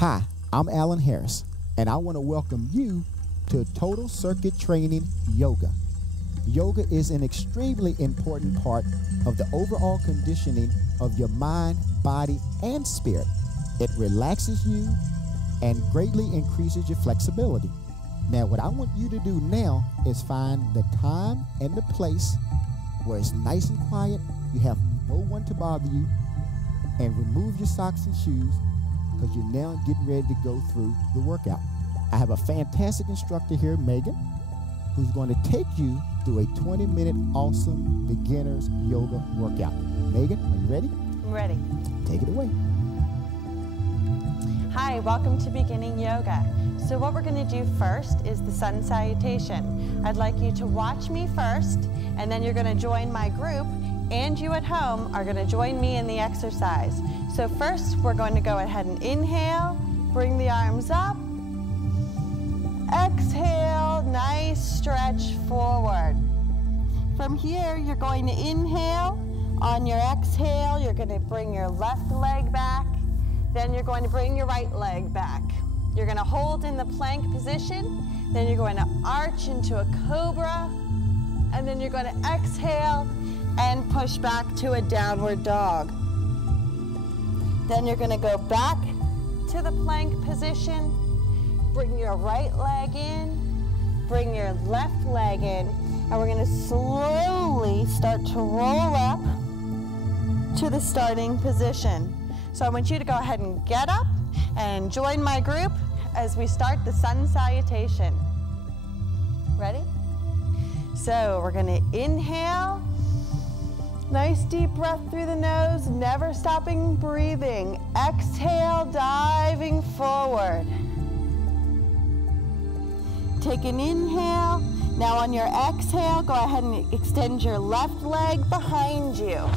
Hi, I'm Alan Harris, and I want to welcome you to Total Circuit Training Yoga. Yoga is an extremely important part of the overall conditioning of your mind, body, and spirit. It relaxes you and greatly increases your flexibility. Now, what I want you to do now is find the time and the place where it's nice and quiet, you have no one to bother you, and remove your socks and shoes because you're now getting ready to go through the workout. I have a fantastic instructor here, Megan, who's going to take you through a 20-minute awesome beginner's yoga workout. Megan, are you ready? I'm ready. Take it away. Hi, welcome to Beginning Yoga. So what we're going to do first is the sun salutation. I'd like you to watch me first, and then you're going to join my group, and you at home are going to join me in the exercise. So first, we're going to go ahead and inhale, bring the arms up, exhale, nice stretch forward. From here, you're going to inhale. On your exhale, you're going to bring your left leg back. Then you're going to bring your right leg back. You're going to hold in the plank position. Then you're going to arch into a cobra. And then you're going to exhale and push back to a downward dog. Then you're going to go back to the plank position. Bring your right leg in. Bring your left leg in. And we're going to slowly start to roll up to the starting position. So I want you to go ahead and get up and join my group as we start the sun salutation. Ready? So we're going to inhale. Nice deep breath through the nose, never stopping breathing. Exhale, diving forward. Take an inhale. Now on your exhale, go ahead and extend your left leg behind you.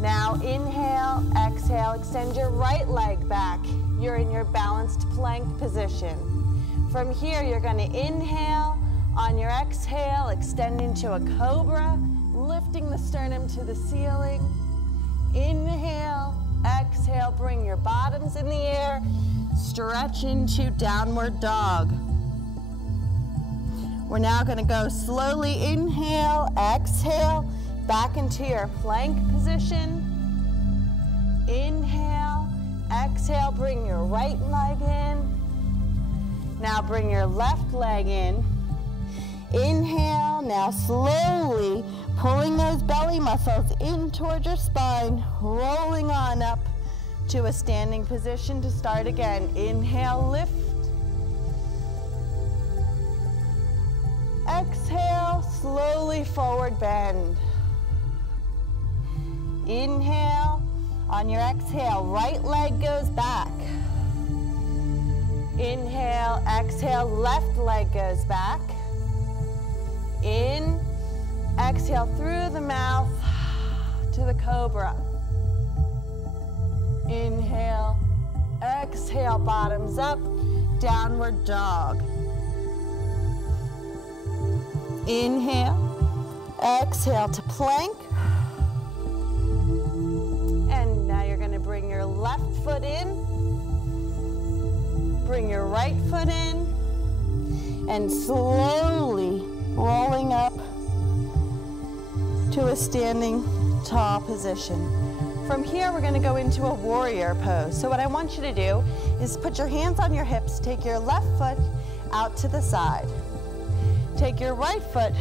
Now inhale, exhale, extend your right leg back. You're in your balanced plank position. From here, you're going to inhale. On your exhale, extend into a cobra, lifting the sternum to the ceiling. Inhale, exhale, bring your bottoms in the air. Stretch into downward dog. We're now going to go slowly inhale, exhale, back into your plank position. Inhale, exhale, bring your right leg in. Now bring your left leg in. Inhale, now slowly pulling those belly muscles in towards your spine, rolling on up to a standing position to start again. Inhale, lift. Exhale, slowly forward bend. Inhale. On your exhale, right leg goes back. Inhale, exhale, left leg goes back. In, exhale through the mouth to the cobra. Inhale, exhale, bottoms up, downward dog. Inhale, exhale to plank. And now you're going to bring your left foot in, bring your right foot in, and slowly rolling up to a standing tall position. From here, we're going to go into a warrior pose. So what I want you to do is put your hands on your hips, take your left foot out to the side. Take your right foot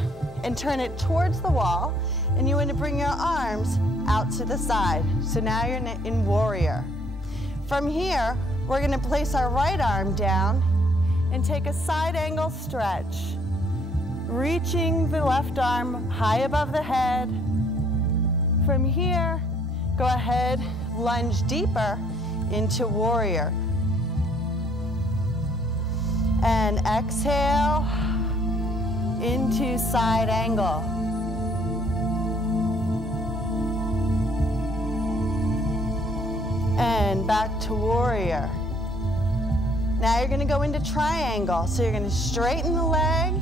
and turn it towards the wall, and you want to bring your arms out to the side. So now you're in warrior. From here, we're going to place our right arm down and take a side angle stretch, reaching the left arm high above the head. From here, go ahead, lunge deeper into warrior. And exhale into side angle. And back to warrior. Now you're going to go into triangle. So you're going to straighten the leg,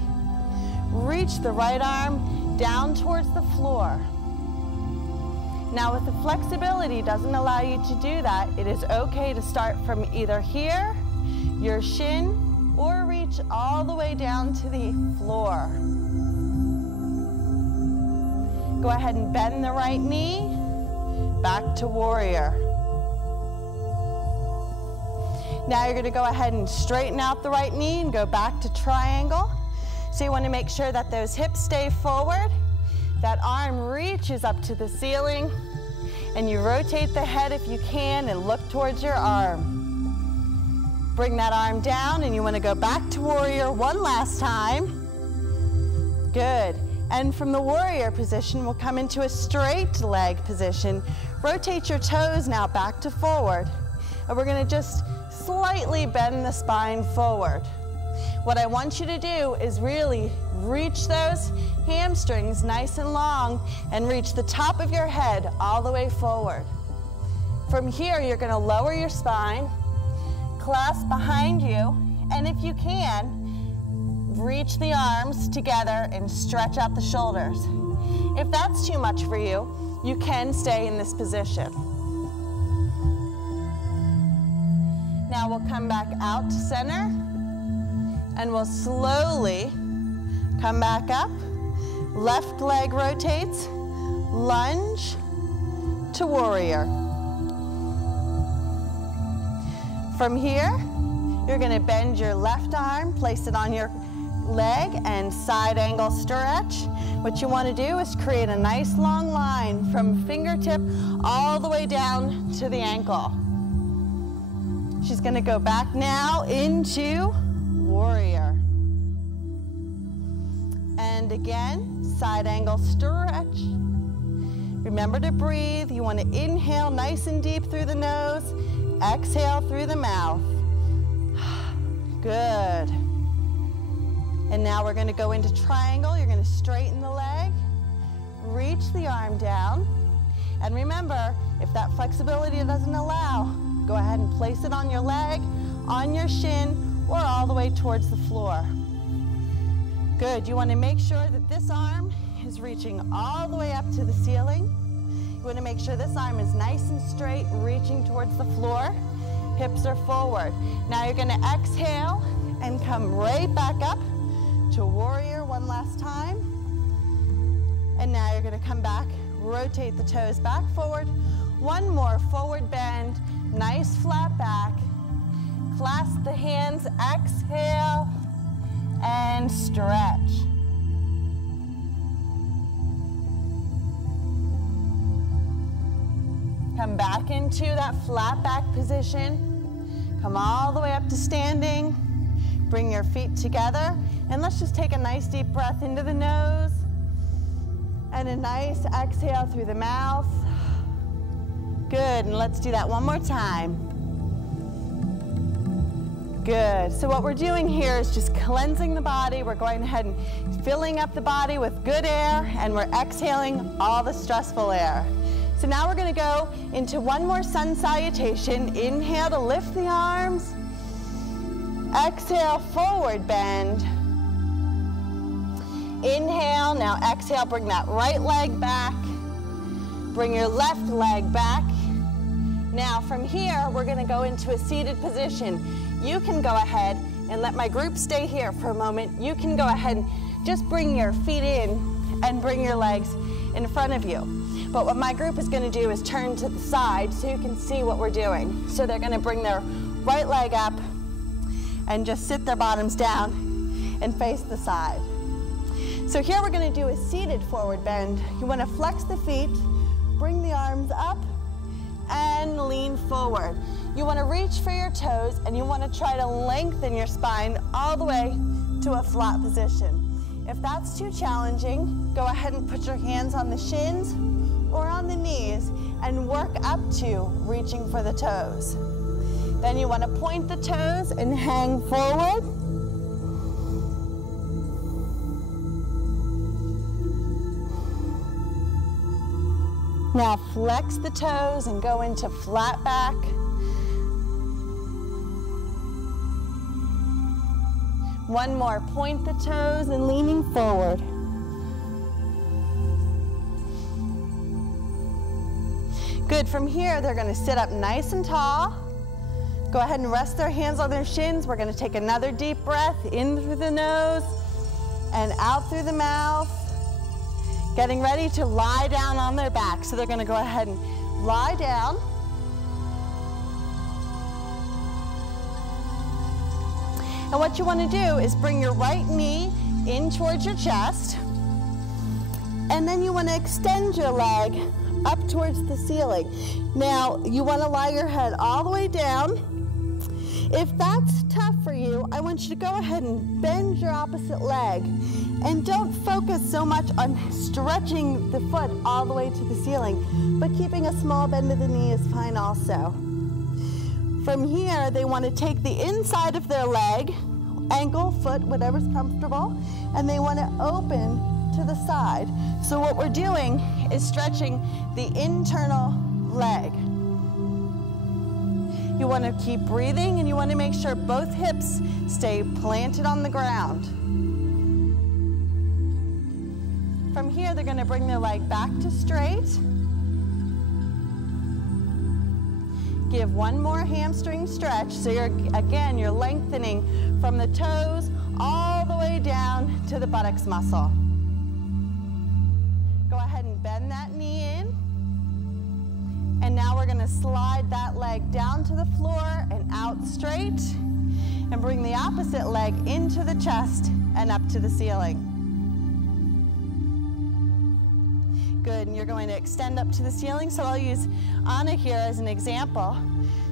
reach the right arm down towards the floor. Now, if the flexibility doesn't allow you to do that, it is okay to start from either here, your shin, or reach all the way down to the floor. Go ahead and bend the right knee, back to warrior. Now you're gonna go ahead and straighten out the right knee and go back to triangle. So you wanna make sure that those hips stay forward, that arm reaches up to the ceiling, and you rotate the head if you can and look towards your arm. Bring that arm down and you wanna go back to warrior one last time. Good. And from the warrior position, we'll come into a straight leg position. Rotate your toes now back to forward. And we're gonna just slightly bend the spine forward. What I want you to do is really reach those hamstrings nice and long and reach the top of your head all the way forward. From here, you're gonna lower your spine, clasp behind you, and if you can, reach the arms together and stretch out the shoulders. If that's too much for you, you can stay in this position. Now we'll come back out to center, and we'll slowly come back up. Left leg rotates, lunge to warrior. From here, you're gonna bend your left arm, place it on your leg, and side angle stretch. What you wanna do is create a nice long line from fingertip all the way down to the ankle. She's gonna go back now into warrior. And again, side angle stretch. Remember to breathe. You wanna inhale nice and deep through the nose, exhale through the mouth. Good. And now we're gonna go into triangle. You're gonna straighten the leg, reach the arm down, and remember, if that flexibility doesn't allow, go ahead and place it on your leg, on your shin, or all the way towards the floor. Good, you wanna make sure that this arm is reaching all the way up to the ceiling. You wanna make sure this arm is nice and straight, reaching towards the floor. Hips are forward. Now you're gonna exhale and come right back up to warrior one last time. And now you're gonna come back, rotate the toes back forward. One more forward bend, nice flat back. Clasp the hands, exhale, and stretch. Come back into that flat back position. Come all the way up to standing. Bring your feet together, and let's just take a nice deep breath into the nose, and a nice exhale through the mouth. Good, and let's do that one more time. Good, so what we're doing here is just cleansing the body. We're going ahead and filling up the body with good air, and we're exhaling all the stressful air. So now we're gonna go into one more sun salutation. Inhale to lift the arms. Exhale, forward bend. Inhale, now exhale, bring that right leg back. Bring your left leg back. Now from here, we're gonna go into a seated position. You can go ahead and let my group stay here for a moment. You can go ahead and just bring your feet in and bring your legs in front of you. But what my group is gonna do is turn to the side so you can see what we're doing. So they're gonna bring their right leg up and just sit their bottoms down and face the side. So here we're gonna do a seated forward bend. You wanna flex the feet, bring the arms up, and lean forward. You wanna reach for your toes, and you wanna try to lengthen your spine all the way to a flat position. If that's too challenging, go ahead and put your hands on the shins or on the knees and work up to reaching for the toes. Then you want to point the toes and hang forward. Now flex the toes and go into flat back. One more, point the toes and leaning forward. Good, from here, they're gonna sit up nice and tall. Go ahead and rest their hands on their shins. We're gonna take another deep breath in through the nose and out through the mouth. Getting ready to lie down on their back. So they're gonna go ahead and lie down. And what you wanna do is bring your right knee in towards your chest. And then you wanna extend your leg up towards the ceiling. Now, you wanna lie your head all the way down. If that's tough for you, I want you to go ahead and bend your opposite leg. And don't focus so much on stretching the foot all the way to the ceiling, but keeping a small bend of the knee is fine also. From here, they want to take the inside of their leg, ankle, foot, whatever's comfortable, and they want to open to the side. So what we're doing is stretching the internal leg. You want to keep breathing, and you want to make sure both hips stay planted on the ground. From here, they're going to bring their leg back to straight. Give one more hamstring stretch. So you're lengthening from the toes all the way down to the buttocks muscle. Go ahead and bend that knee in. And now we're going to slide that leg down to the floor and out straight. And bring the opposite leg into the chest and up to the ceiling. Good, and you're going to extend up to the ceiling. So I'll use Anna here as an example.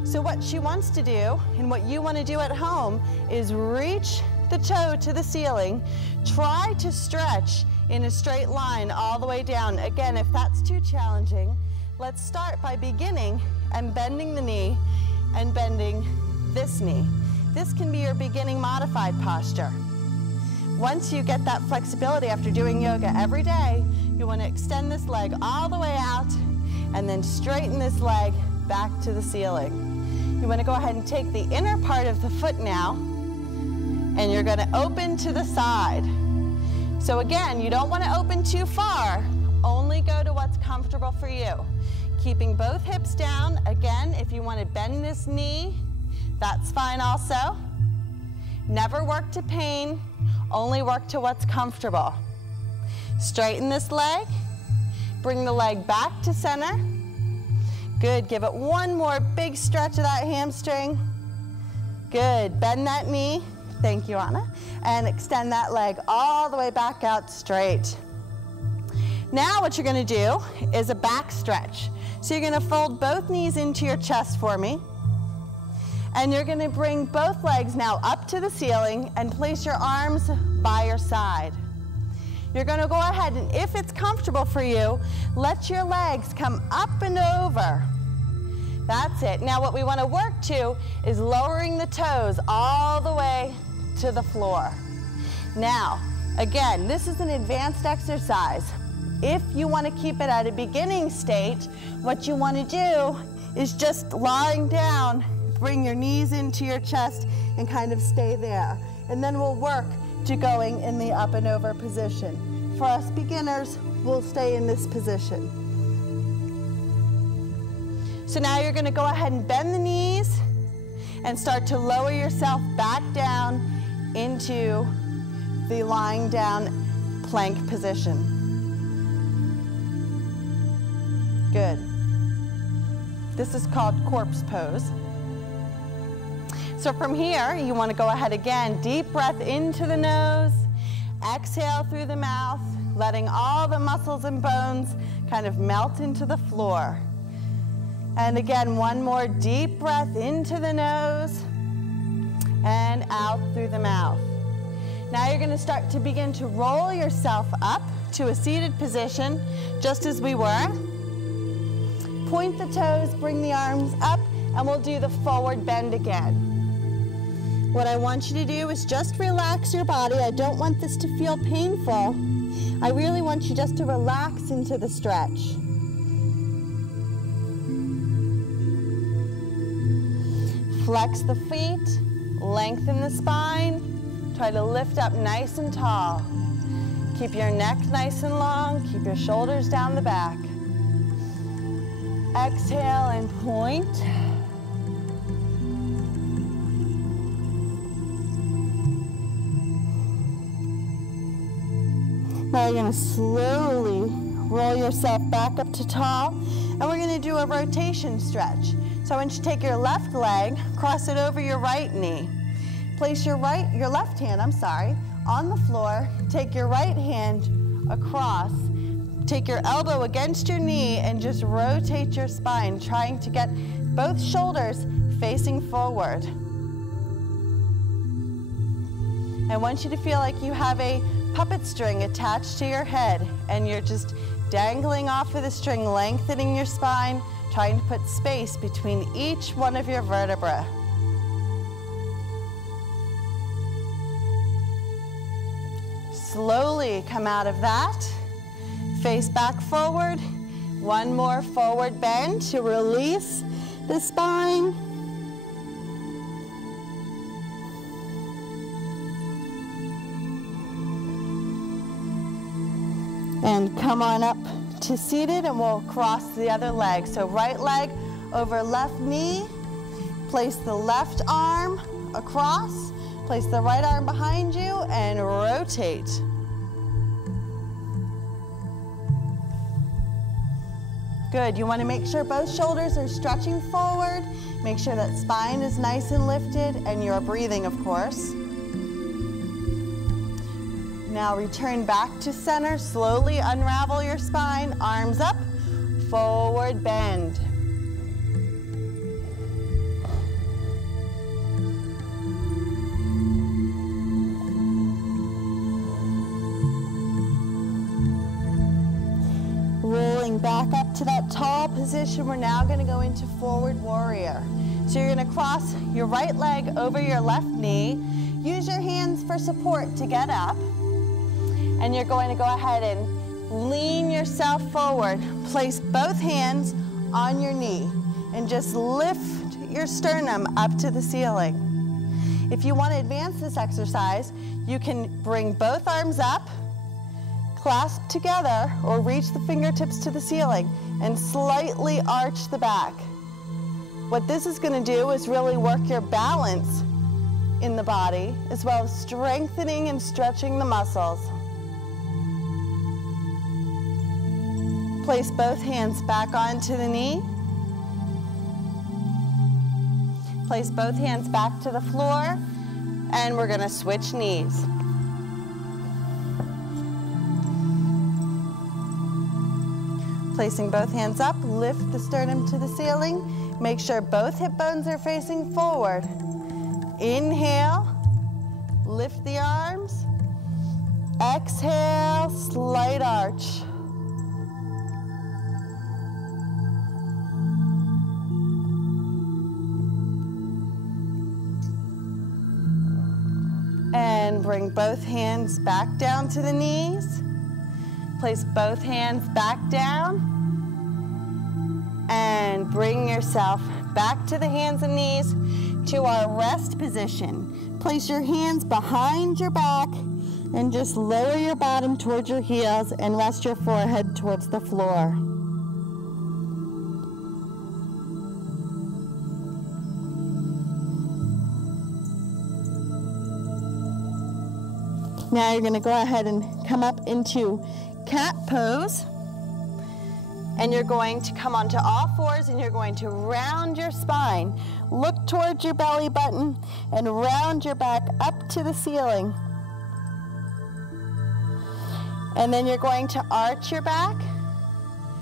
So what she wants to do, and what you want to do at home, is reach the toe to the ceiling. Try to stretch in a straight line all the way down. Again, if that's too challenging, let's start by beginning and bending the knee and bending this knee. This can be your beginning modified posture. Once you get that flexibility after doing yoga every day, you want to extend this leg all the way out and then straighten this leg back to the ceiling. You want to go ahead and take the inner part of the foot now, and you're going to open to the side. So again, you don't want to open too far, only go to what's comfortable for you. Keeping both hips down. Again, if you want to bend this knee, that's fine also. Never work to pain, only work to what's comfortable. Straighten this leg, bring the leg back to center. Good, give it one more big stretch of that hamstring. Good, bend that knee, thank you Anna, and extend that leg all the way back out straight. Now what you're gonna do is a back stretch. So you're gonna fold both knees into your chest for me, and you're gonna bring both legs now up to the ceiling and place your arms by your side. You're gonna go ahead and, if it's comfortable for you, let your legs come up and over. That's it. Now what we wanna work to is lowering the toes all the way to the floor. Now, again, this is an advanced exercise. If you wanna keep it at a beginning state, what you wanna do is just lying down, bring your knees into your chest and kind of stay there. And then we'll work to going in the up and over position. For us beginners, we'll stay in this position. So now you're gonna go ahead and bend the knees and start to lower yourself back down into the lying down plank position. Good. This is called corpse pose. So from here, you want to go ahead again, deep breath into the nose, exhale through the mouth, letting all the muscles and bones kind of melt into the floor. And again, one more deep breath into the nose and out through the mouth. Now you're going to start to begin to roll yourself up to a seated position, just as we were. Point the toes, bring the arms up, and we'll do the forward bend again. What I want you to do is just relax your body. I don't want this to feel painful. I really want you just to relax into the stretch. Flex the feet, lengthen the spine, try to lift up nice and tall. Keep your neck nice and long, keep your shoulders down the back. Exhale and point. Now you're going to slowly roll yourself back up to tall, and we're going to do a rotation stretch. So I want you to take your left leg, cross it over your right knee. Place your left hand, on the floor. Take your right hand across. Take your elbow against your knee and just rotate your spine, trying to get both shoulders facing forward. I want you to feel like you have a puppet string attached to your head, and you're just dangling off of the string, lengthening your spine, trying to put space between each one of your vertebrae. Slowly come out of that. Face back forward. One more forward bend to release the spine. And come on up to seated, and we'll cross the other leg. So right leg over left knee. Place the left arm across. Place the right arm behind you and rotate. Good. You want to make sure both shoulders are stretching forward. Make sure that spine is nice and lifted, and you're breathing, of course. Now return back to center. Slowly unravel your spine. Arms up. Forward bend. Rolling back up to that tall position, we're now going to go into forward warrior. So you're going to cross your right leg over your left knee. Use your hands for support to get up. And you're going to go ahead and lean yourself forward. Place both hands on your knee and just lift your sternum up to the ceiling. If you want to advance this exercise, you can bring both arms up, clasp together, or reach the fingertips to the ceiling and slightly arch the back. What this is going to do is really work your balance in the body, as well as strengthening and stretching the muscles. Place both hands back onto the knee. Place both hands back to the floor, and we're going to switch knees. Placing both hands up, lift the sternum to the ceiling. Make sure both hip bones are facing forward. Inhale, lift the arms. Exhale, slight arch. And bring both hands back down to the knees. Place both hands back down. And bring yourself back to the hands and knees to our rest position. Place your hands behind your back and just lower your bottom towards your heels and rest your forehead towards the floor. Now you're going to go ahead and come up into cat pose. And you're going to come onto all fours, and you're going to round your spine. Look towards your belly button and round your back up to the ceiling. And then you're going to arch your back.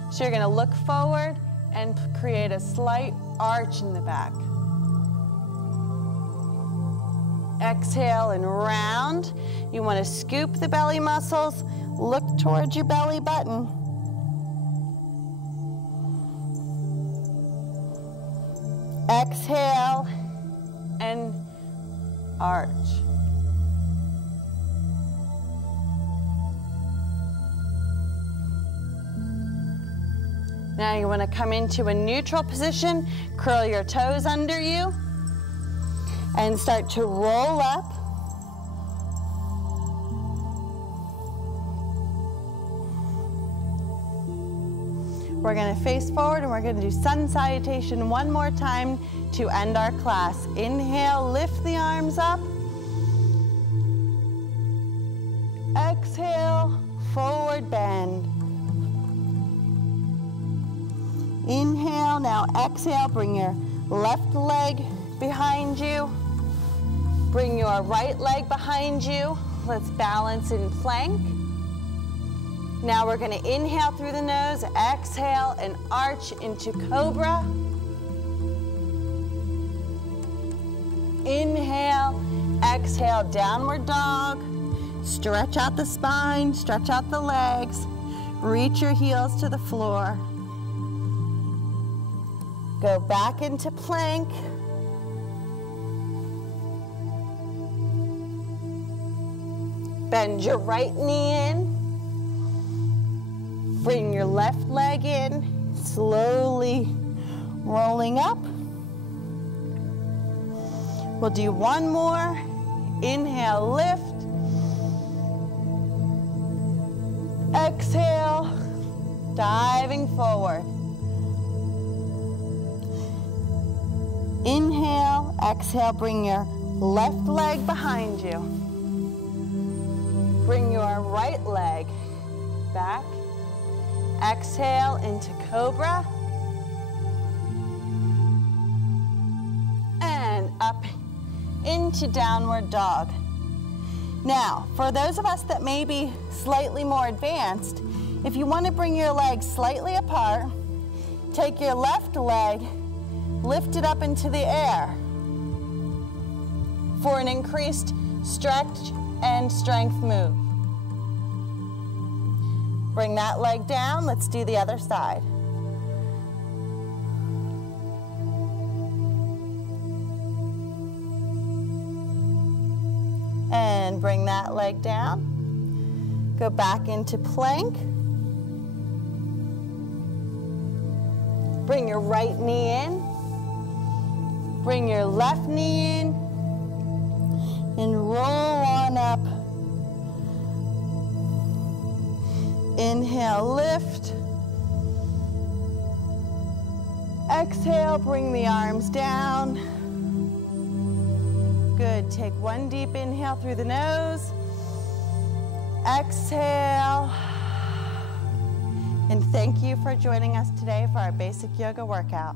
So you're going to look forward and create a slight arch in the back. Exhale and round. You want to scoop the belly muscles. Look towards your belly button. Exhale and arch. Now you want to come into a neutral position, curl your toes under you, and start to roll up. We're gonna face forward and we're gonna do sun salutation one more time to end our class. Inhale, lift the arms up. Exhale, forward bend. Inhale, now exhale, bring your left leg behind you. Bring your right leg behind you. Let's balance in plank. Now we're gonna inhale through the nose, exhale and arch into cobra. Inhale, exhale, downward dog. Stretch out the spine, stretch out the legs. Reach your heels to the floor. Go back into plank. Bend your right knee in. Bring your left leg in, slowly rolling up. We'll do one more. Inhale, lift. Exhale, diving forward. Inhale, exhale, bring your left leg behind you. Bring your right leg back. Exhale into cobra. And up into downward dog. Now, for those of us that may be slightly more advanced, if you want to bring your legs slightly apart, take your left leg, lift it up into the air for an increased stretch and strength move. Bring that leg down. Let's do the other side. And bring that leg down. Go back into plank. Bring your right knee in. Bring your left knee in. And roll on up. Inhale, lift. Exhale, bring the arms down. Good, take one deep inhale through the nose. Exhale. And thank you for joining us today for our basic yoga workout.